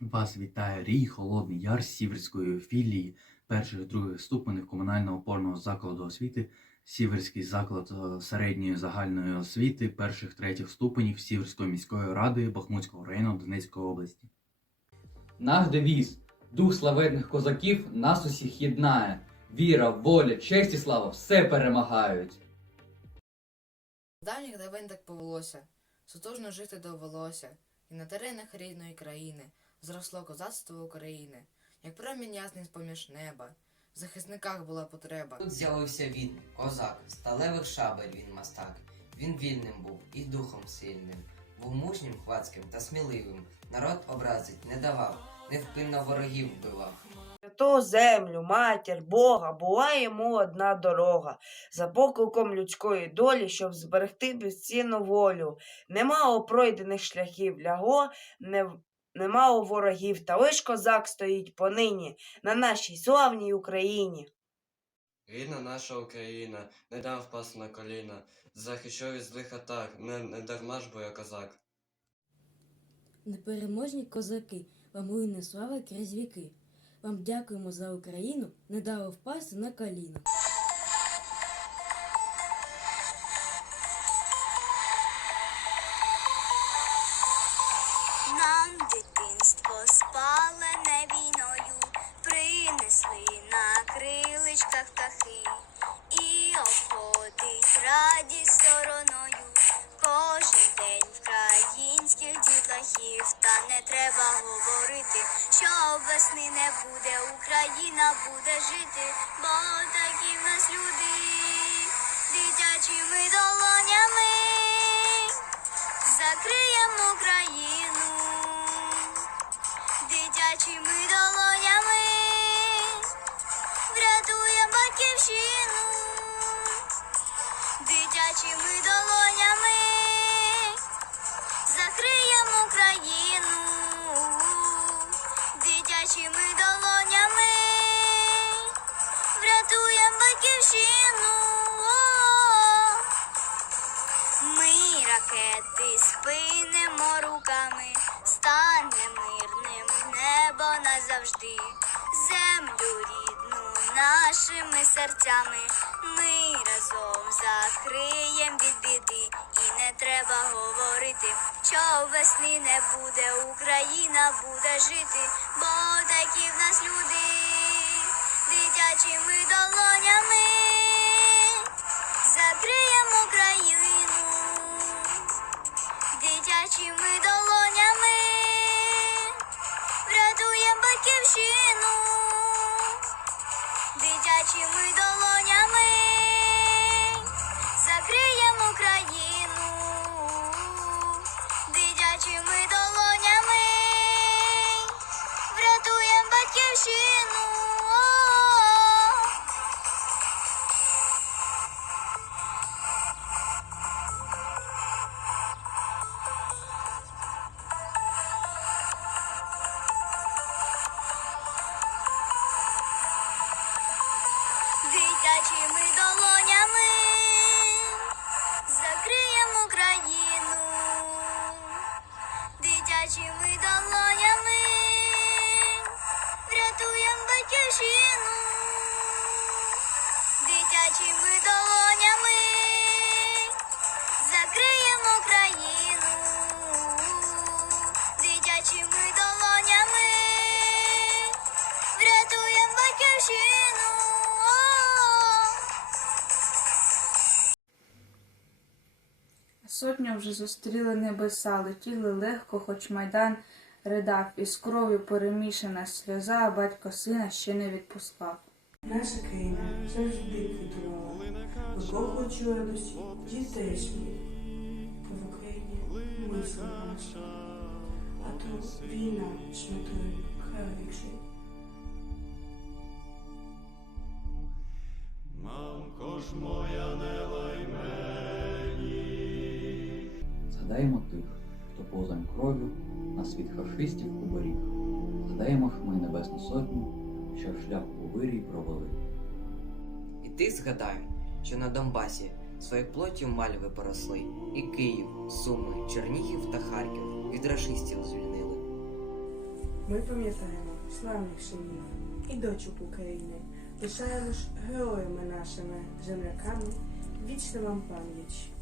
Вас вітає Рій Холодний Яр Сіверської філії перших других ступенів комунального опорного закладу освіти, Сіверський заклад е, середньої загальної освіти перших третіх ступенів Сіверської міської ради Бахмутського району Донецької області. Наш девіз дух славетних козаків нас усіх єднає. Віра, воля, честь і слава все перемагають. З Давніх давен так повелося, сутужно жити довелося, і на теренах рідної країни зросло козацтво України, як промінь ясний з-поміж неба, в захисниках була потреба. Тут з'явився він, козак, сталевих шабель він мастак. Він вільним був і духом сильним, був мужнім, хвацьким та сміливим. Народ образить не давав, невпинно ворогів вбивав. Святу землю, матір, Бога, була йому одна дорога, за покликом людської долі, щоб зберегти безцінну волю. Немало пройдених шляхів лягло, не, немало ворогів, та лиш козак стоїть понині на нашій славній Україні. Рідна наша Україна, не дам впасти на коліна, захищу від злих атак, не, не дарма ж бо я козак. Непереможні козаки, вам руйне слава крізь віки. Вам дякуємо за Україну, не дали впасти на коліна. Нам спалене війною, принесли на криличках птахи. І обходить радість стороною. Кожен день українських дітлахів, та не треба говорити, що весни не буде, Україна буде жити, бо такі в нас люди дитячими долонями. Закриємо Україну батьківщину. Ми ракети спинемо руками, стане мирним небо назавжди, землю рідну нашими серцями. Ми разом закриєм від біди, і не треба говорити, що весни не буде, Україна буде жити, бо такі в нас люди дитячими долонями закриємо Україну дитячими долонями, врятуємо батьківщину. Дитячими долонями, закриємо Україну дитячими долонями, врятуємо батьківщину. Дитячими долонями закриємо країну, дитячими долонями врятуємо батьківщину Сотня вже зустріли небеса, летіли легко, хоч майдан ридав, із кров'ю перемішана сльоза, а батько сина ще не відпускав. Наша країна завжди квітувала, викохуючи радості дітей своїх. В Україні мисло наша, а то війна шматує край вічний. Згадаємо тих, хто позам кров'ю нас від фашистів уберіг. Згадаємо ж ми Небесну Сотню, що шлях у вирій провели. І ти згадай, що на Донбасі своєю плоттю мальви поросли, і Київ, Суми, Чернігів та Харків від рашистів звільнили. Ми пам'ятаємо славних синів і дочок України, пишаємо ж героями нашими земляками, вічна вам пам'ять.